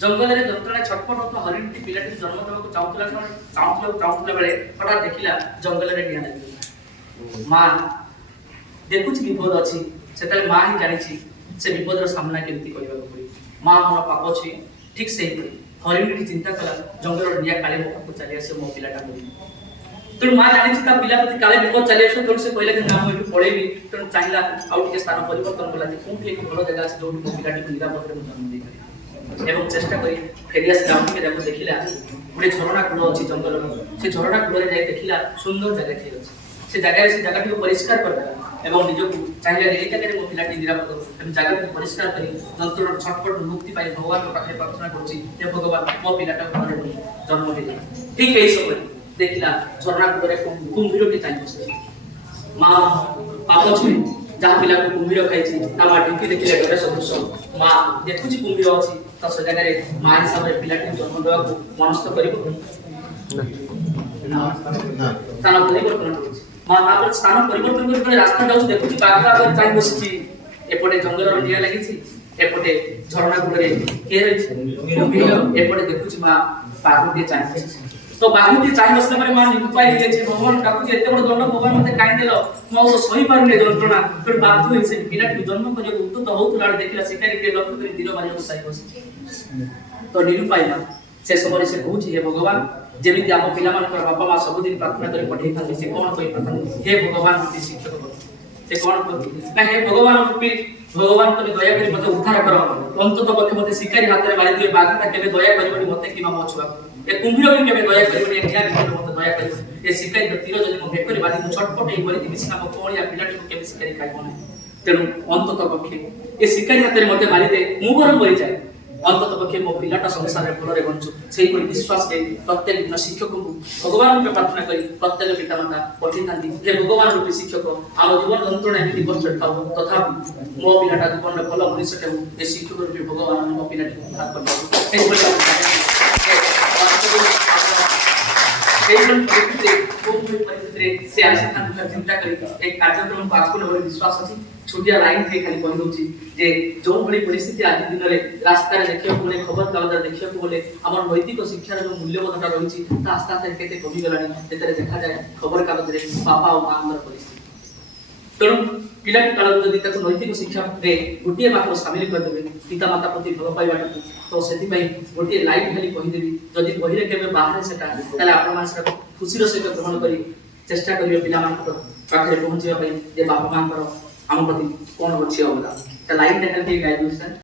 ଜଙ୍ଗଲରେ ଯନ୍ତ୍ରଣା ଛଟପଟ ହେଉଥିବା ହରିଣଟି ପିଲାଟି ଜନ୍ମ ଦେବାକୁ ଚାହୁଁଥିଲା ବେଳେ ହଠାତ୍ ଦେଖିଲା ଜଙ୍ଗଲରେ ନିଆଁ ଲାଗିଗଲା। ମା ଦେଖୁଛି ବିପଦ ଅଛି, ସେତେବେଳେ ମା ହିଁ ଜାଣିଛି ସେ ବିପଦର ସାମ୍ନା କେମିତି କରିବାକୁ ପଡ଼ିବ। ମା ମନ ପାପ ଅଛି। ଠିକ୍ ସେହିପରି ହରିଣଟି ଚିନ୍ତା କଲା ଜଙ୍ଗଲର ନିଆଁ କାଳେ ମୋ ପାଖକୁ ଚାଲି ଆସିବ, ମୋ ପିଲାଟା ମରିବ। ତେଣୁ ମା ଜାଣିଛି ତା ପିଲା ପ୍ରତି କାଳେ ବିପଦ ଚାଲି ଆସିବ। ତେଣୁ ସେ କହିଲା ଯେ ନା ମୁଁ ଏଠୁ ପଳେଇବି। ତେଣୁ ଚାହିଁଲା ଆଉ ଟିକେ ସ୍ଥାନ ପରିବର୍ତ୍ତନ କଲା ଯେ କୋଉଠି ଏକ ଭଲ ଜାଗା ଅଛି ଯୋଉଠି ମୋ ପିଲାଟିକୁ ନିରାପଦରେ ମୁଁ ଜନ୍ମ ଦେଇପାରିବି ଏବଂ ଚେଷ୍ଟା କରି ଫେରି ଆସିଲା। ଆଉ ଟିକେ ତାକୁ ଦେଖିଲା ଗୋଟେ ଝରଣା କୂଳ ଅଛି ଜଙ୍ଗଲର। ସେ ଝରଣା କୂଳରେ ଯାଇ ଦେଖିଲା ସୁନ୍ଦର ଜାଗାଟିଏ ଅଛି। ସେ ଜାଗାଟିକୁ ପରିଷ୍କାର କରିଦେଲା ଏବଂ ନିଜକୁ ଚାହିଁଲା ଯେ ଏଇ ଜାଗାରେ ମୋ ପିଲାଟି ନିରାପଦ ଏବଂ ଜାଗାକୁ ପରିଷ୍କାର କରି ଯନ୍ତ୍ରଣାର ଛଟପଟ ମୁକ୍ତି ପାଇଁ ଭଗବାନଙ୍କ ପାଖରେ ପ୍ରାର୍ଥନା କରୁଛି, ହେ ଭଗବାନ ମୋ ପିଲାଟାକୁ ଭଲରେ ଜନ୍ମ ଦେଇଦେଲା। ଠିକ୍ ଏହି ସମୟରେ ଦେଖିଲା ଝରଣା କୂଳରେ କୁମ୍ଭୀରଟି ଚାହିଁ ବସିଛି। ମା ପାପ ଛୁଇଁ ଯାହା ପିଲାକୁ କୁମ୍ଭୀର ଖାଇଛି ତା ମା ଢିଙ୍କି ଦେଖିଲେ ଡରେ ସଦୃଶ। ମା ଦେଖୁଛି କୁମ୍ଭୀର ଅଛି ତ ସେ ଜାଗାରେ ମା ହିସାବରେ ପିଲାଟିକୁ ଜନ୍ମ ଦେବାକୁ ମନସ୍ଥ କରିବ। ସ୍ଥାନ ପରିବର୍ତ୍ତନ କରୁଛି। ମା ତାପରେ ସ୍ଥାନ ପରିବର୍ତ୍ତନ କରି ରାସ୍ତା ଯାଉଛି, ଦେଖୁଛି ବାଘ ଆଗରେ ଚାହିଁ ବସିଛି। ଏପଟେ ଜଙ୍ଗଲର ନିଆଁ ଲାଗିଛି, ଏପଟେ ଝରଣା କୂଳରେ କିଏ ରହିଛି କୁମ୍ଭୀର। ଏପଟେ ଦେଖୁଛି ମା ବାଘଟିଏ ଚାହିଁ ବସିଛି। ତ ବାଘଟି ଚାହିଁ ବସିଲା ପରେ ମା ନିରୁପାୟ ହେଇଯାଇଛି। ଭଗବାନ ଡାକୁଛି ଏତେ ବଡ଼ ଦଣ୍ଡ ଭଗବାନ ମତେ କାହିଁ ଦେଲ, ମୁଁ ଆଉ ସହିପାରୁନି ଯନ୍ତ୍ରଣା। ତେଣୁ ବାଧ୍ୟ ହୋଇ ସେ ପିଲାଟିକୁ ଜନ୍ମ କରିବାକୁ ଉଦ୍ୟତ ହଉଥିଲା ବେଳେ ଦେଖିଲା ଶିକାରୀଟିଏ ଲକ୍ଷ୍ୟ କରି ତୀର ମାରିବାକୁ ଚାହିଁ ବସିଛି। ତ ନିରୁପାୟ ମା ସେ ସମୟରେ ସେ କହୁଛି, ହେ ଭଗବାନ ଯେମିତି ଆମ ପିଲାମାନଙ୍କର ବାପା ମା ସବୁଦିନ ପ୍ରାର୍ଥନା କରି ପଠେଇଥାନ୍ତି, ସେ କଣ କହିଥାନ୍ତି, ହେ ଭଗବାନ ମୋତେ ଶିକ୍ଷକ କର। ସେ କଣ କହନ୍ତି ନା ହେ ଭଗବାନ ଭଗବାନ ତମେ ଦୟାକରି ମତେ ଉଦ୍ଧାର କର। ଅନ୍ତତଃ ପକ୍ଷେ ମତେ ଶିକାରୀ ହାତରେ ମାରିଦିଏ। ବାଘଟା କେବେ ଦୟା କରିବନି ମତେ କିମ୍ବା ମୋ ଛୁଆକୁ। ଏ କୁମ୍ଭୀର ବି କେବେ ଦୟା କରିବନି, ଏ ନିଆଁ ଭିତରେ ମତେ ଦୟା କରିବନି। ଏ ଶିକାରୀର ତୀର ଯଦି ମୋ ବେକରେ ବାଜି ମୁଁ ଛଟପଟ ହେଇ ମରିଥିବି ସିନା ମୋ କଅଁଳିଆ ପିଲାଟିକୁ କେବେ ଶିକାରୀ ଖାଇବ ନାହିଁ। ତେଣୁ ଅନ୍ତତଃ ପକ୍ଷେ ଏ ଶିକାରୀ ହାତରେ ମତେ ମାରିଦେ, ମୁଁ ବରଂ ମରିଯାଏ, ଅନ୍ତତଃ ପକ୍ଷେ ମୋ ପିଲାଟା ସଂସାରରେ ଭଲରେ ବଞ୍ଚୁ। ସେହିପରି ବିଶ୍ୱାସରେ ପ୍ରତ୍ୟେକ ଦିନ ଶିକ୍ଷକଙ୍କୁ ଭଗବାନ ରୂପେ ପ୍ରାର୍ଥନା କରି ପ୍ରତ୍ୟେକ ପିତାମାତା ପଠେଇଥାନ୍ତି, ହେ ଭଗବାନ ରୂପେ ଶିକ୍ଷକ ଆମ ଜୀବନ ଯନ୍ତ୍ରଣା ଏମିତି କଷ୍ଟ ଥାଉ ତଥାପି ମୋ ପିଲାଟା ଜୀବନରେ ଭଲ ମଣିଷଟେ ହଉ, ଏ ଶିକ୍ଷକ ରୂପେ ଭଗବାନ ମୋ ପିଲାଟିକୁ ଉଦ୍ଧାର କରିଥାଉ। ସେ ଆସିଥାନ୍ତି ଚିନ୍ତା କରି এই କାର୍ଯ୍ୟକ୍ରମକୁ ଆଗକୁ ନେବାର ବିଶ୍ୱାସ ଅଛି। ଛୋଟିଆ ଲାଇନ୍ ରେ ଖାଲି କହିଦଉଛି ଯେ ଯେଉଁଭଳି ପରିସ୍ଥିତି ଆଜି ଦିନରେ ରାସ୍ତାରେ ଦେଖିବାକୁ ଗଲେ, ଖବର କାଗଜରେ ଦେଖିବାକୁ ଗଲେ ଆମର ନୈତିକ ଶିକ୍ଷାର ଯେଉଁ ମୂଲ୍ୟବୋଧଟା ରହିଛି ତା ଆସ୍ତେ ଆସ୍ତେ କେତେ କମିଗଲାଣି। ସେଥିରେ ଦେଖାଯାଏ ଖବର କାଗଜରେ ବାପା ଓ ମାଙ୍କର ପରିସ୍ଥିତି। ତେଣୁ ପିଲାଟି କାଳରୁ ଯଦି ତାକୁ ନୈତିକ ଶିକ୍ଷାରେ ଗୋଟିଏ ମାତ୍ର ସାମିଲ କରିଦେବେ ପିତାମାତା ପ୍ରତି ଭଲ ପାଇବାଟାକୁ, ତ ସେଥିପାଇଁ ଗୋଟିଏ ଲାଇନ୍ ଖାଲି କହିଦେବି, ଯଦି ବହିରେ କେବେ ବାହାରେ ସେଟା ତାହେଲେ ଆପଣମାନେ ସେଟାକୁ ଖୁସିର ସହିତ ଗ୍ରହଣ କରି ଚେଷ୍ଟା କରିବେ ପିଲାମାନଙ୍କ ପାଖରେ ପହଞ୍ଚିବା ପାଇଁ ଯେ ବାପା ମାଙ୍କର ଆମ ପ୍ରତି କଣ ଅଛି ଅବଦାନ। ଲାଇନ୍ ଟା ଖାଲି ଗାଇ ଦଉଛି ସାର୍।